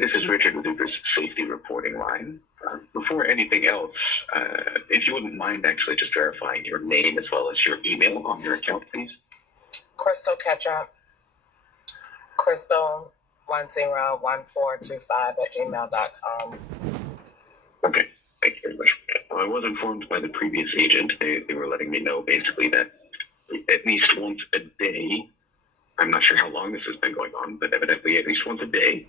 This is Richard with Uber's safety reporting line. Before anything else, if you wouldn't mind actually just verifying your name as well as your email on your account, please. Crystal Ketchup, Crystal101425@gmail.com. Okay, thank you very much. I was informed by the previous agent, they were letting me know basically that at least once a day, I'm not sure how long this has been going on, but evidently at least once a day,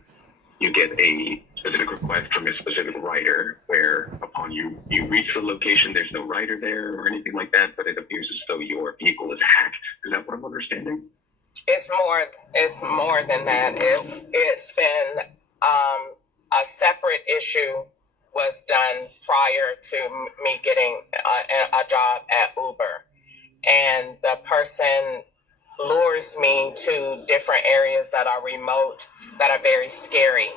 you get a specific request from a specific rider where upon you reach the location, there's no rider there or anything like that, but it appears as though your vehicle is hacked. Is that what I'm understanding? It's more than that. It's been a separate issue was done prior to me getting a job at Uber. And the person lures me to different areas that are remote, that are very scary.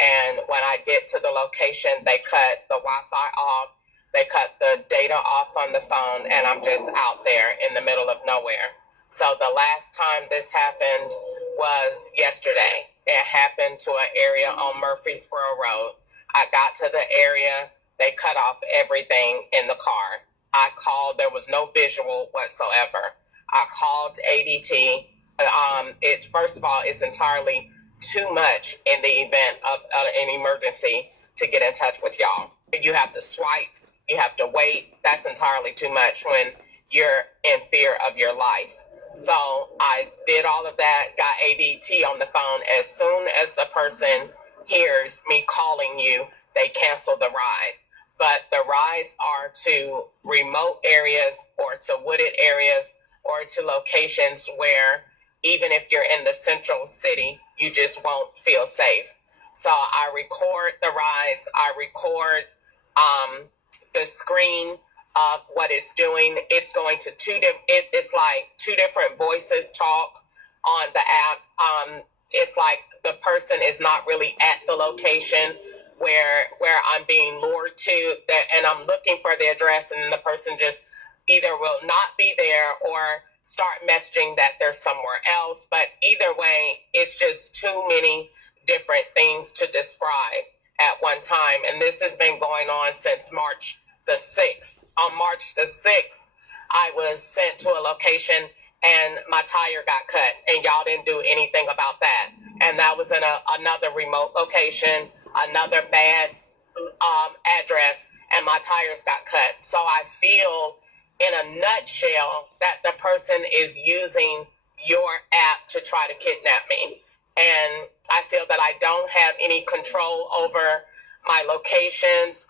And when I get to the location, they cut the Wi-Fi off, they cut the data off on the phone, and I'm just out there in the middle of nowhere. So the last time this happened was yesterday. It happened to an area on Murfreesboro Road. I got to the area, they cut off everything in the car. I called, there was no visual whatsoever. I called ADT. First of all, it's entirely too much in the event of an emergency to get in touch with y'all. You have to swipe, you have to wait. That's entirely too much when you're in fear of your life. So I did all of that, got ADT on the phone. As soon as the person hears me calling you, they cancel the ride. But the rides are to remote areas or to wooded areas or to locations where even if you're in the central city, you just won't feel safe. So I record the rides, I record the screen of what it's doing. It's going to it's like two different voices talk on the app. It's like the person is not really at the location where I'm being lured to, and I'm looking for the address, and the person just either will not be there or start messaging that they're somewhere else. But either way, it's just too many different things to describe at one time. And this has been going on since March the 6th. On March the 6th, I was sent to a location and my tire got cut, and y'all didn't do anything about that. And that was in another remote location, another bad address, and my tires got cut. So I feel, in a nutshell, that the person is using your app to try to kidnap me. And I feel that I don't have any control over my locations,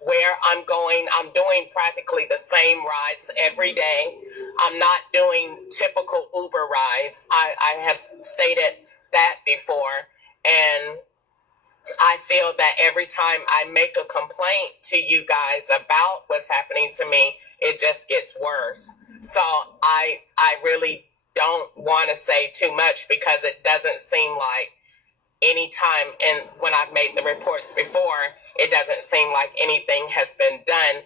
where I'm going. I'm doing practically the same rides every day. I'm not doing typical Uber rides. I have stated that before. And I feel that every time I make a complaint to you guys about what's happening to me, it just gets worse. So I really don't want to say too much, because it doesn't seem like any time, and when I've made the reports before, it doesn't seem like anything has been done.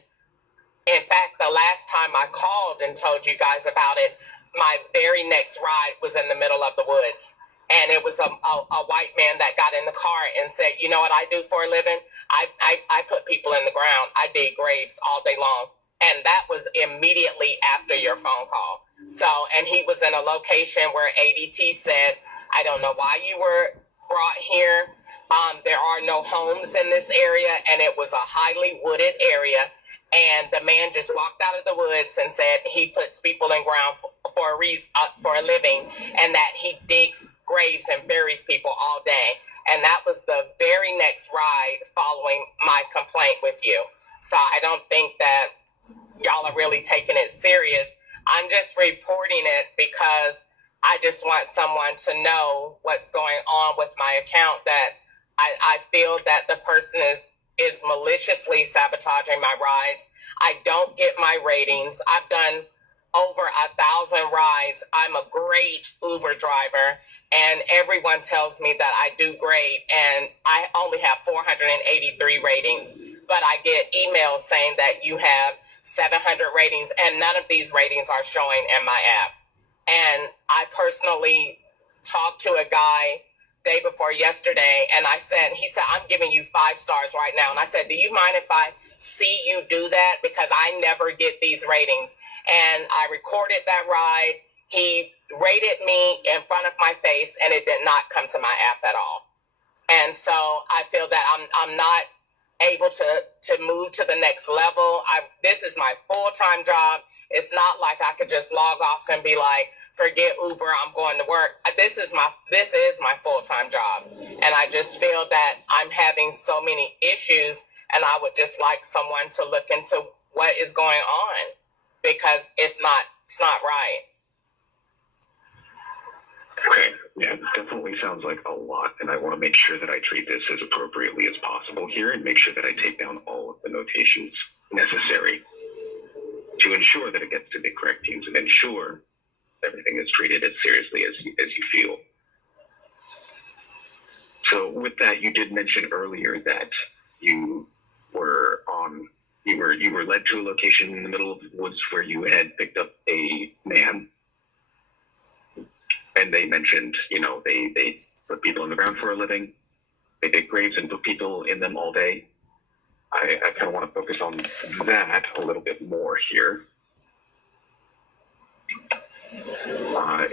In fact, the last time I called and told you guys about it, my very next ride was in the middle of the woods. And it was a white man that got in the car and said, you know what I do for a living? I put people in the ground. I dig graves all day long. And that was immediately after your phone call. So, and he was in a location where ADT said, I don't know why you were brought here. There are no homes in this area, and it was a highly wooded area. And the man just walked out of the woods and said he puts people in ground for a reason, for a living, and that he digs graves and buries people all day. And that was the very next ride following my complaint with you. So I don't think that y'all are really taking it serious. I'm just reporting it because I just want someone to know what's going on with my account, that I feel that the person is maliciously sabotaging my rides. I don't get my ratings. I've done over 1,000 rides. I'm a great Uber driver, and everyone tells me that I do great, and I only have 483 ratings. But I get emails saying that you have 700 ratings, and none of these ratings are showing in my app. And I personally talked to a guy day before yesterday, and he said, I'm giving you 5 stars right now. And I said, do you mind if I see you do that? Because I never get these ratings. And I recorded that ride. He rated me in front of my face, and it did not come to my app at all. And so I feel that I'm not able to move to the next level. This is my full-time job. It's not like I could just log off and be like, forget Uber, I'm going to work. This is my full-time job. And I just feel that I'm having so many issues, and I would just like someone to look into what is going on, because it's not right. Okay, yeah, it definitely sounds like a lot, and I want to make sure that I treat this as appropriately as possible here and make sure that I take down all of the notations necessary to ensure that it gets to the correct teams and ensure everything is treated as seriously as you feel. So with that, you did mention earlier that you were led to a location in the middle of the woods where you had picked up a man. And they mentioned, they put people on the ground for a living. They dig graves and put people in them all day. I kind of want to focus on that a little bit more here.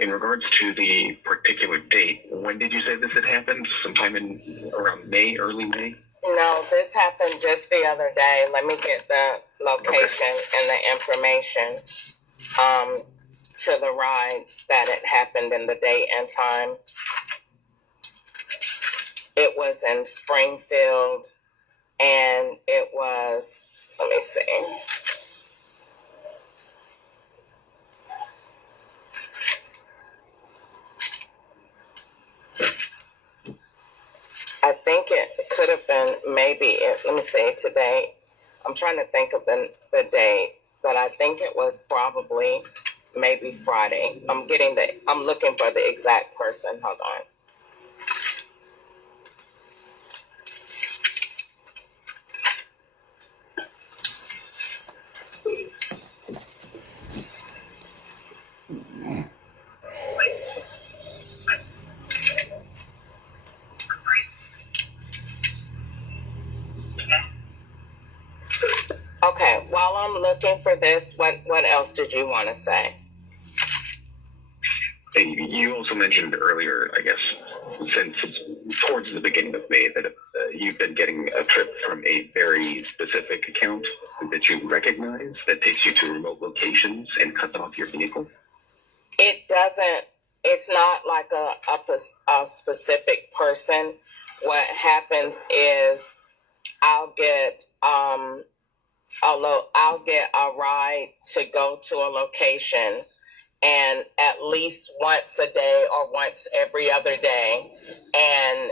In regards to the particular date, when did you say this had happened? Sometime in around May, early May? No, this happened just the other day. Let me get the location and the information to the ride that it happened in the date and time. It was in Springfield, and it was, let me see. I think it could have been let me see, today. I'm trying to think of the date, but I think it was probably maybe Friday. I'm looking for the exact person. Hold on. Okay, while I'm looking for this, what else did you want to say? You also mentioned earlier, I guess, since towards the beginning of May, that you've been getting a trip from a very specific account that you recognize that takes you to remote locations and cuts off your vehicle. It's not like a specific person. What happens is I'll get a ride to go to a location, and at least once a day or once every other day, and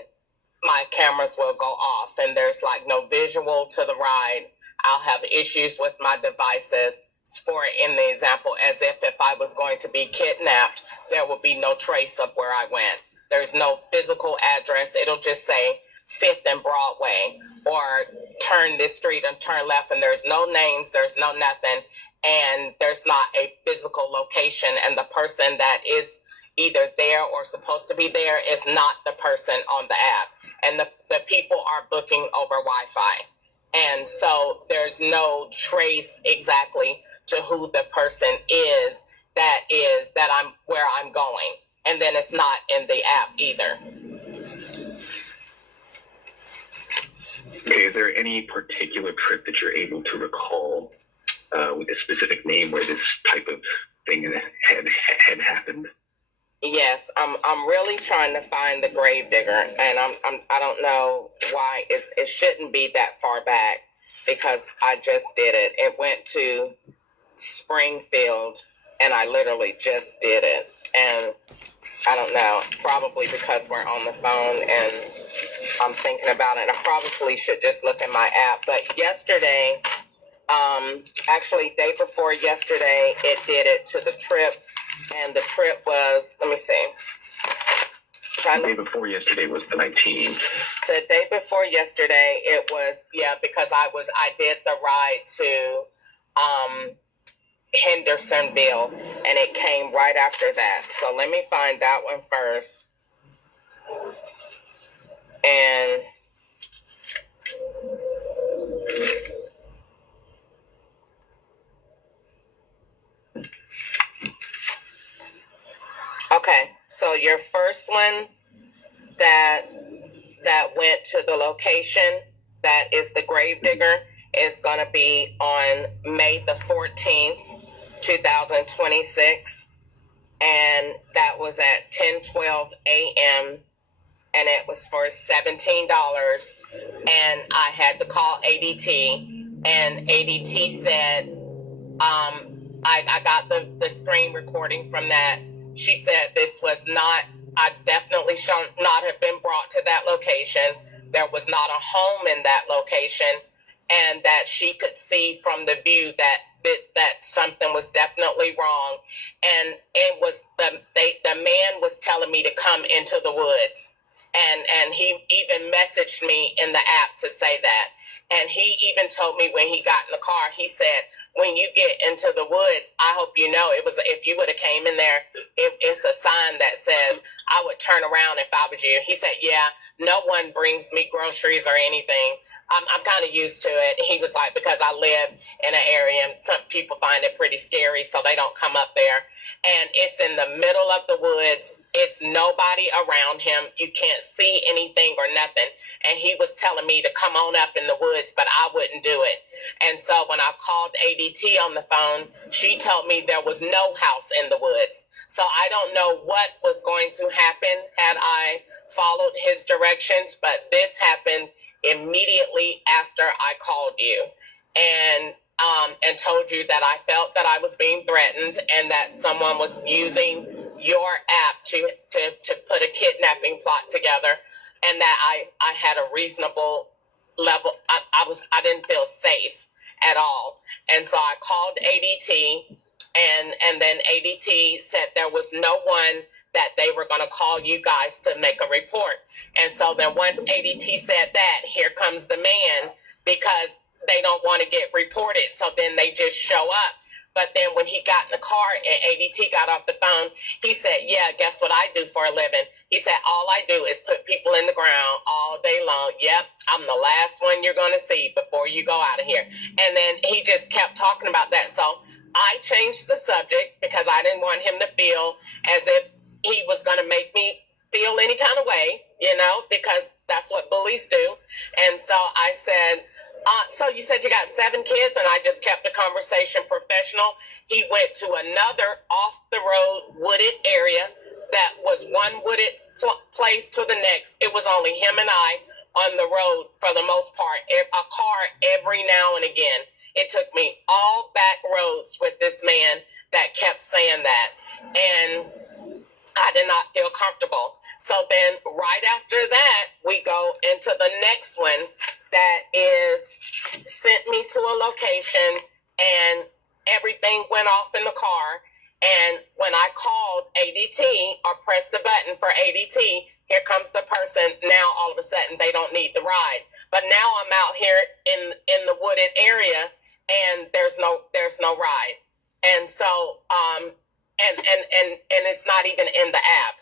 my cameras will go off and there's like no visual to the ride. I'll have issues with my devices. For in the example, as if I was going to be kidnapped, there will be no trace of where I went. There's no physical address. It'll just say 5th and Broadway, or turn this street and turn left, and there's no names, there's no nothing, and there's not a physical location, and the person that is either there or supposed to be there is not the person on the app, and the people are booking over Wi-Fi. And so there's no trace exactly to who the person is that I'm where I'm going. And then it's not in the app either. Okay, is there any particular trip that you're able to recall with a specific name where this type of thing had happened? Yes, I'm really trying to find the gravedigger, and I don't know why it shouldn't be that far back, because I just did it. It went to Springfield, and I literally just did it. And I don't know, probably because we're on the phone and I'm thinking about it. I probably should just look in my app. But yesterday, actually day before yesterday, it did it to the trip. And the trip was, let me see. The day before yesterday was the 19th. The day before yesterday, it was, because I did the ride to Hendersonville, and it came right after that. So let me find that one first. And okay, so your first one that went to the location that is the Gravedigger is going to be on May the 14th, 2026. And that was at 10:12 a.m. and it was for $17. And I had to call ADT, and ADT said, I got the screen recording from that. She said this was not, I definitely should not have been brought to that location. There was not a home in that location, and that she could see from the view that something was definitely wrong. And it was the man was telling me to come into the woods. And he even messaged me in the app to say that. And he even told me when he got in the car, he said, when you get into the woods, I hope you know, it was, if you would have came in there, it's a sign that says, I would turn around if I was you. He said, yeah, no one brings me groceries or anything. I'm kind of used to it. He was like, because I live in an area and some people find it pretty scary, so they don't come up there. And it's in the middle of the woods. It's nobody around him. You can't see anything or nothing. And he was telling me to come on up in the woods, but I wouldn't do it. And so when I called ADT on the phone, she told me there was no house in the woods. So I don't know what was going to happen had I followed his directions, but this happened immediately after I called you and told you that I felt that I was being threatened and that someone was using your app to put a kidnapping plot together, and that I had a reasonable level. I didn't feel safe at all. And so I called ADT, and then ADT said there was no one that they were going to call you guys to make a report. And so then once ADT said that, here comes the man, because they don't want to get reported. So then they just show up. But then when he got in the car and ADT got off the phone, he said, yeah, guess what I do for a living? He said, all I do is put people in the ground all day long. Yep, I'm the last one you're going to see before you go out of here. And then he just kept talking about that. So I changed the subject because I didn't want him to feel as if he was going to make me feel any kind of way, because that's what bullies do. And so I said, so you said you got 7 kids, and I just kept the conversation professional. He went to another off-the-road wooded area that was one wooded place to the next. It was only him and I on the road for the most part, a car every now and again. It took me all back roads with this man that kept saying that, and I did not feel comfortable. So then right after that, we go into the next one that is sent me to a location, and everything went off in the car. And when I called ADT or pressed the button for ADT, here comes the person. Now all of a sudden they don't need the ride. But now I'm out here in the wooded area, and there's no ride. And so and it's not even in the app.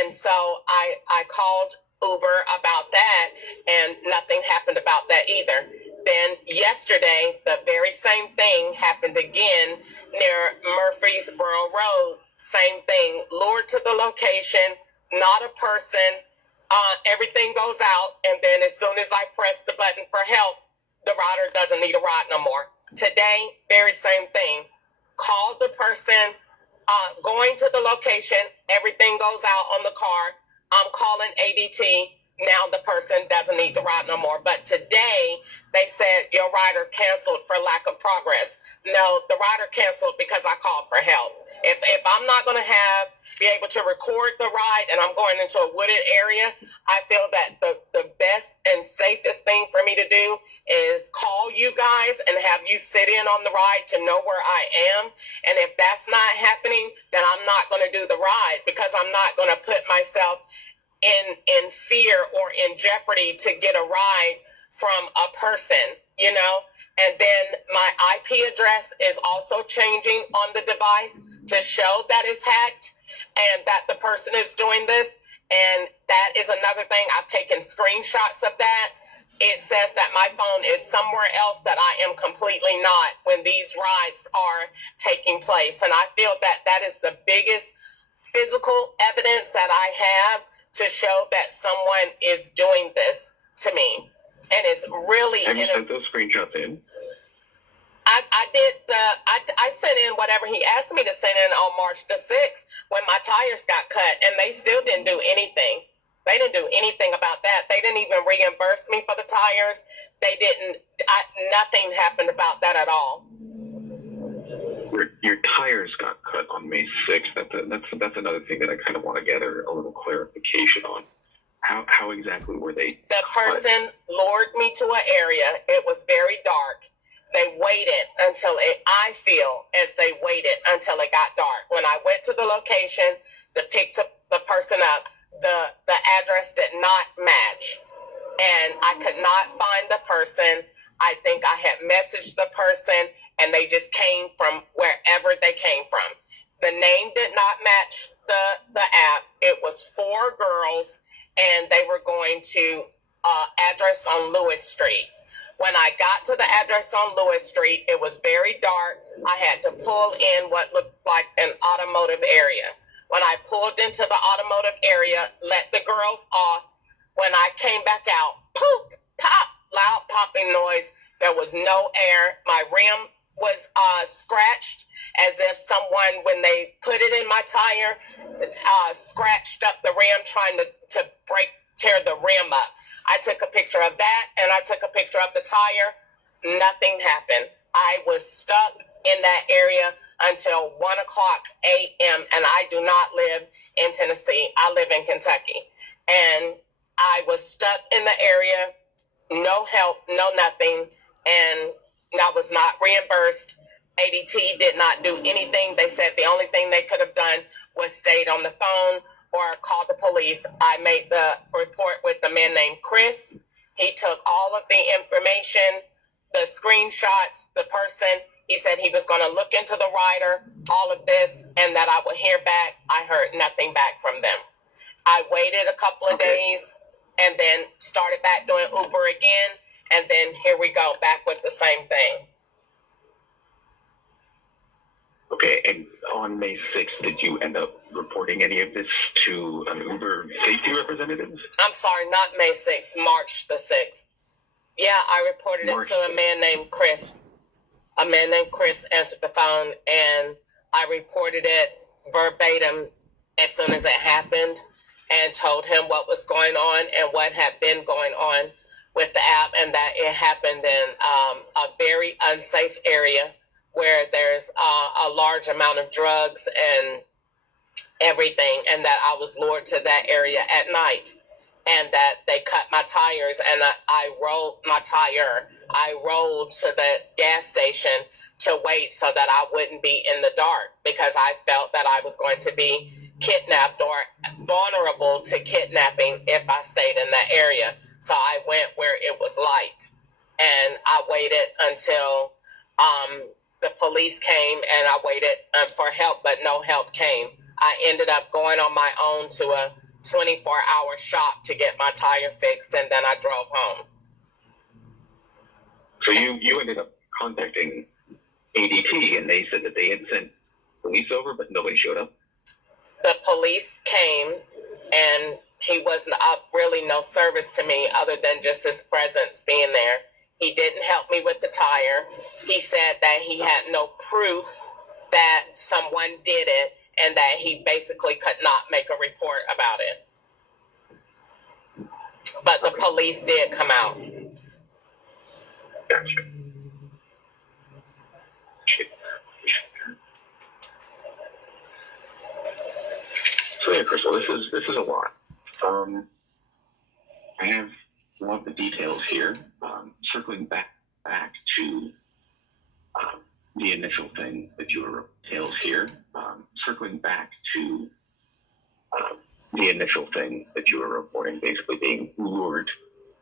And so I called Uber about that, and nothing happened about that either. Then yesterday, the very same thing happened again near Murfreesboro Road. Same thing, lured to the location, not a person. Everything goes out, and then as soon as I press the button for help, the rider doesn't need a ride no more. Today, very same thing. Called the person, going to the location, everything goes out on the car. I'm calling ADT. Now the person doesn't need the ride no more. But today they said your rider canceled for lack of progress. No, the rider canceled because I called for help. If I'm not going to be able to record the ride and I'm going into a wooded area, I feel that the best and safest thing for me to do is call you guys and have you sit in on the ride to know where I am. And if that's not happening, then I'm not going to do the ride, because I'm not going to put myself in fear or in jeopardy to get a ride from a person, And then my IP address is also changing on the device to show that it's hacked and that the person is doing this. And that is another thing. I've taken screenshots of that. It says that my phone is somewhere else that I am completely not when these rides are taking place. And I feel that that is the biggest physical evidence that I have to show that someone is doing this to me. And it's really... Have you sent those screenshots in? I sent in whatever he asked me to send in on March the 6th when my tires got cut, and they still didn't do anything. They didn't do anything about that. They didn't even reimburse me for the tires. Nothing happened about that at all. Your tires got cut on May 6th. That's another thing that I kind of want to get a little clarification on. How exactly were they The cut? person lured me to an area. It was very dark. They waited until I feel as they waited until it got dark. When I went to the location to pick the person up, the address did not match. And I could not find the person. I think I had messaged the person and they just came from wherever they came from. The name did not match the app. It was 4 girls and they were going to address on Lewis Street. When I got to the address on Lewis Street, it was very dark. I had to pull in what looked like an automotive area. When I pulled into the automotive area, let the girls off, when I came back out, poof, pop, loud popping noise. There was no air. My rim was scratched as if someone, when they put it in my tire, scratched up the rim trying to tear the rim up. I took a picture of that and I took a picture of the tire. Nothing happened. I was stuck in that area until 1:00 a.m. and I do not live in Tennessee. I live in Kentucky. And I was stuck in the area, no help, no nothing, and I was not reimbursed. ADT did not do anything. They said the only thing they could have done was stayed on the phone or called the police. I made the report with a man named Chris. He took all of the information, the screenshots, the person. He said he was going to look into the rider, all of this, and that I would hear back. I heard nothing back from them. I waited a couple of days and then started back doing Uber again. And then here we go, back with the same thing. Okay, and on May 6th, did you end up reporting any of this to an Uber safety representative? I'm sorry, not May 6th, March the 6th. Yeah, I reported it to a man named Chris. A man named Chris answered the phone, and I reported it verbatim as soon as it happened and told him what was going on and what had been going on with the app, and that it happened in a very unsafe area where there's a large amount of drugs and everything, and that I was lured to that area at night, and that they cut my tires, and I rolled my tire. I rolled to the gas station to wait so that I wouldn't be in the dark because I felt that I was going to be kidnapped or vulnerable to kidnapping if I stayed in that area. So I went where it was light, and I waited until the police came, and I waited for help, but no help came. I ended up going on my own to a 24-hour shop to get my tire fixed, and then I drove home. So you ended up contacting ADT, and they said that they had sent police over, but nobody showed up? The police came, and he was really no service to me other than just his presence being there. He didn't help me with the tire. He said that he had no proof that someone did it and that he basically could not make a report about it. But the police did come out. Gotcha. So yeah, Crystal, this is a lot. I have a lot of the details here. Circling back to the initial thing that you were details here. Circling back to the initial thing that you were reporting, basically being lured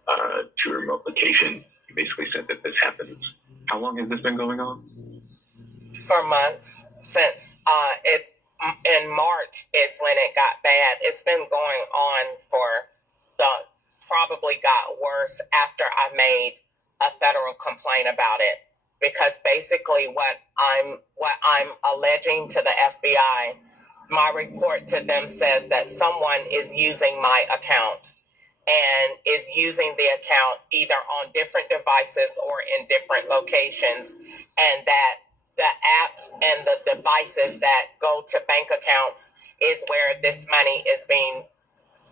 to a remote location. You basically said that this happens. How long has this been going on? For months, since in March is when it got bad. It's been going on for probably got worse after I made a federal complaint about it, because basically what I'm alleging to the FBI, my report to them says that someone is using my account and is using the account either on different devices or in different locations, and that the apps and the devices that go to bank accounts is where this money is being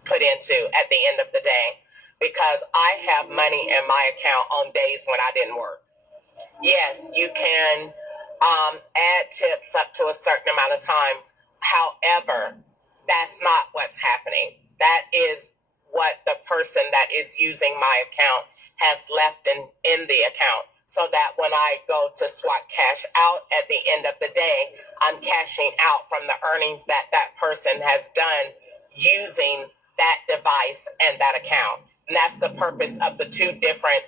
put into at the end of the day, because I have money in my account on days when I didn't work. Yes, you can add tips up to a certain amount of time. However, that's not what's happening. That is what the person that is using my account has left in the account, so that when I go to swap cash out at the end of the day, I'm cashing out from the earnings that that person has done using that device and that account. And that's the purpose of the two different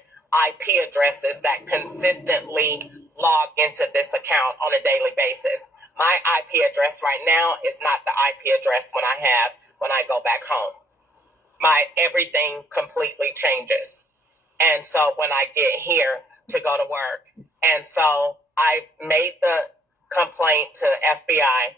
IP addresses that consistently log into this account on a daily basis. My IP address right now is not the IP address when I go back home. My everything completely changes. And so when I get here to go to work, and so I made the complaint to FBI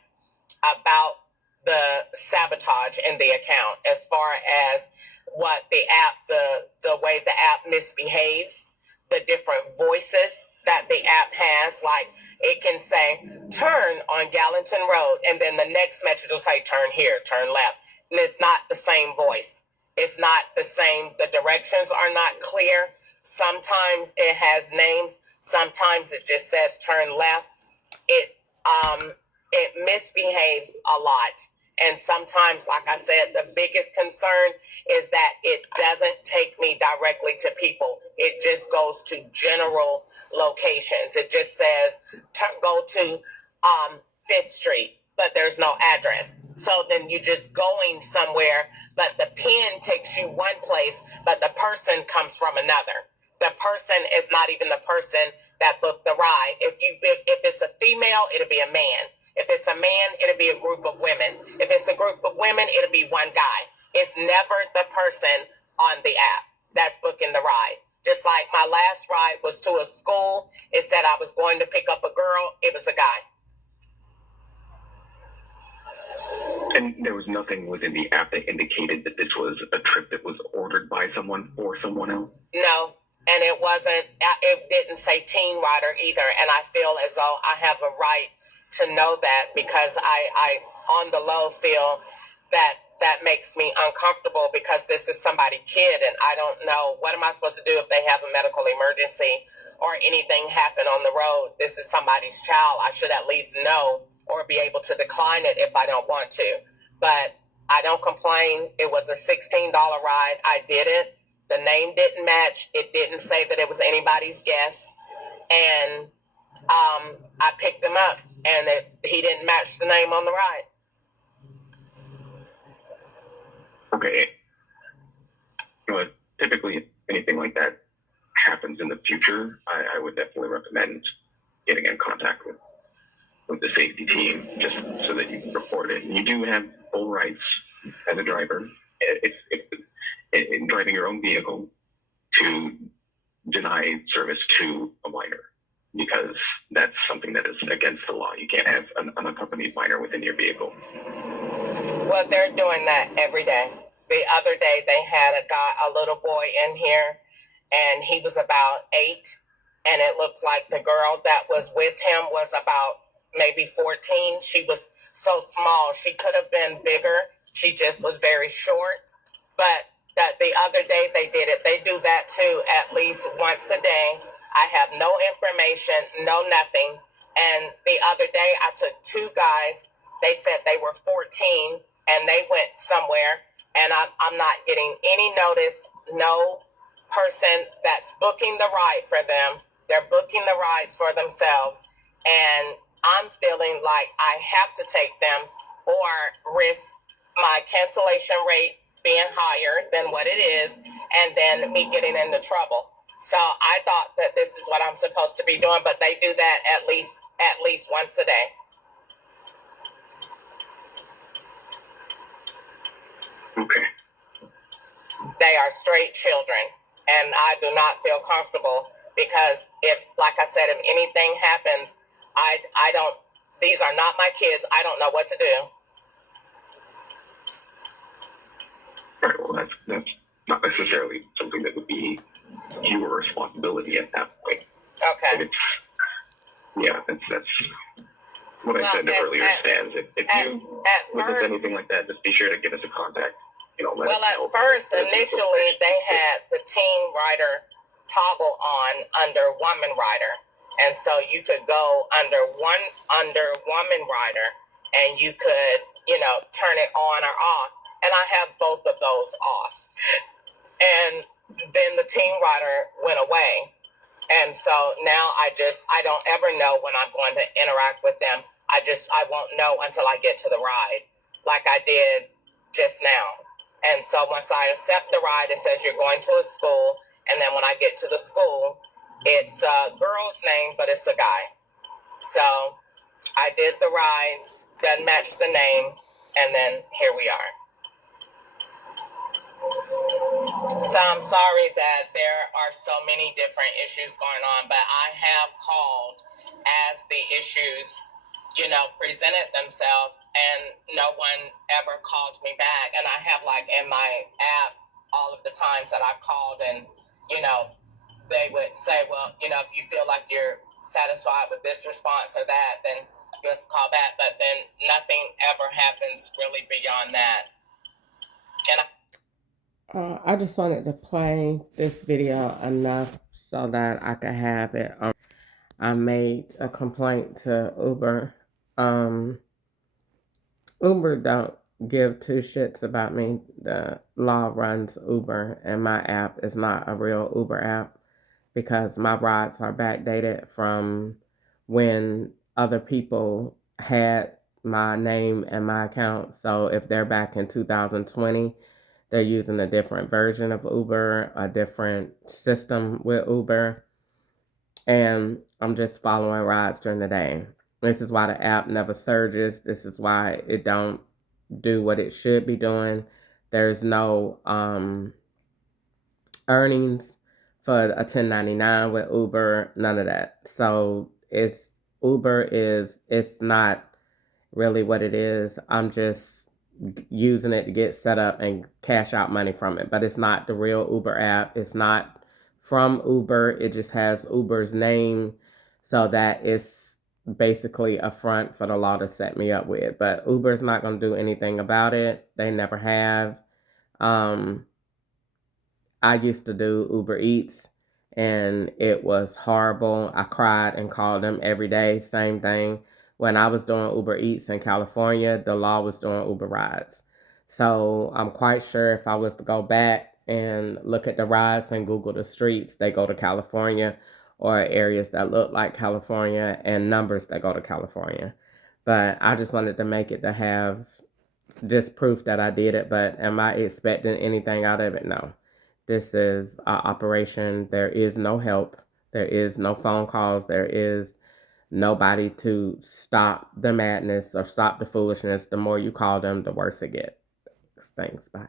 about the sabotage in the account, as far as what the app, the way the app misbehaves, the different voices that the app has. Like, it can say turn on Gallatin Road, and then the next message will say turn here, turn left, and it's not the same voice. It's not the same. The directions are not clear. Sometimes it has names. Sometimes it just says turn left. It misbehaves a lot. And sometimes, like I said, the biggest concern is that it doesn't take me directly to people. It just goes to general locations. It just says go to 5th Street, but there's no address. So then you're just going somewhere, but the pin takes you one place, but the person comes from another. The person is not even the person that booked the ride. If it's a female, it'll be a man. If it's a man, it'll be a group of women. If it's a group of women, it'll be one guy. It's never the person on the app that's booking the ride. Just like my last ride was to a school. It said I was going to pick up a girl. It was a guy. And there was nothing within the app that indicated that this was a trip that was ordered by someone for someone else? No, and it didn't say teen rider either. And I feel as though I have a right to know that, because I on the low feel that makes me uncomfortable, because this is somebody's kid, and I don't know, what am I supposed to do if they have a medical emergency or anything happen on the road? This is somebody's child. I should at least know or be able to decline it if I don't want to. But I don't complain. It was a $16 ride. I did it. The name didn't match. It didn't say that it was anybody's guess. And I picked him up, and he didn't match the name on the ride. Okay. Well, typically, anything like that happens in the future, I would definitely recommend getting in contact with the safety team, just so that you can report it. You do have full rights as a driver, if in driving your own vehicle, to deny service to a minor, because that's something that is against the law. You can't have an unaccompanied minor within your vehicle. Well, they're doing that every day. The other day, they had a little boy in here, and he was about 8, and it looks like the girl that was with him was about maybe 14. She was so small. She could have been bigger. She just was very short. But the other day they did it. They do that too at least once a day. I have no information, no nothing. And the other day I took 2 guys. They said they were 14 and they went somewhere, and I'm not getting any notice. No person that's booking the ride for them. They're booking the rides for themselves. And I'm feeling like I have to take them or risk my cancellation rate being higher than what it is, and then me getting into trouble. So I thought that this is what I'm supposed to be doing, but they do that at least once a day. Okay. they are straight children, and I do not feel comfortable because if, like I said, if anything happens, I don't. These are not my kids. I don't know what to do. All right, well, that's not necessarily something that would be your responsibility at that point. Okay. It's, yeah, that's what I Well, said earlier stands. If you At look at first, anything like that, just be sure to give us a contact. Let well, us at know. first, initially, they had the teen writer toggle on under woman writer, and so you could go under woman writer, and you could turn it on or off. And I have both of those off. And then the teen writer went away, and so now I don't ever know when I'm going to interact with them. I won't know until I get to the ride, like I did just now. And so once I accept the ride, it says you're going to a school. And then when I get to the school, it's a girl's name, but it's a guy. So I did the ride, doesn't match the name, and then here we are. So I'm sorry that there are so many different issues going on, but I have called as the issues, presented themselves, and no one ever called me back. And I have in my app all of the times that I've called, and they would say, well, if you feel like you're satisfied with this response or that, then just call back. But then nothing ever happens really beyond that. And I just wanted to play this video enough so that I could have it. I made a complaint to Uber. Uber don't give two shits about me. The law runs Uber, and my app is not a real Uber app because my rides are backdated from when other people had my name and my account. So if they're back in 2020, they're using a different version of Uber, a different system with Uber. And I'm just following rides during the day. This is why the app never surges. This is why it don't do what it should be doing. There's no earnings for a 1099 with Uber, none of that. So it's not really what it is. I'm just using it to get set up and cash out money from it, but it's not the real Uber app. It's not from Uber. It just has Uber's name, so that it's basically a front for the law to set me up with. But Uber's not going to do anything about it. They never have. I used to do Uber Eats, and it was horrible. I cried and called them every day. Same thing. When I was doing Uber Eats in California, the law was doing Uber rides. So I'm quite sure if I was to go back and look at the rides and Google the streets, they go to California, or areas that look like California and numbers that go to California. But I just wanted to make it to have just proof that I did it. But am I expecting anything out of it? No. This is an operation. There is no help. There is no phone calls. There is nobody to stop the madness or stop the foolishness. The more you call them, the worse it gets. Thanks. Bye.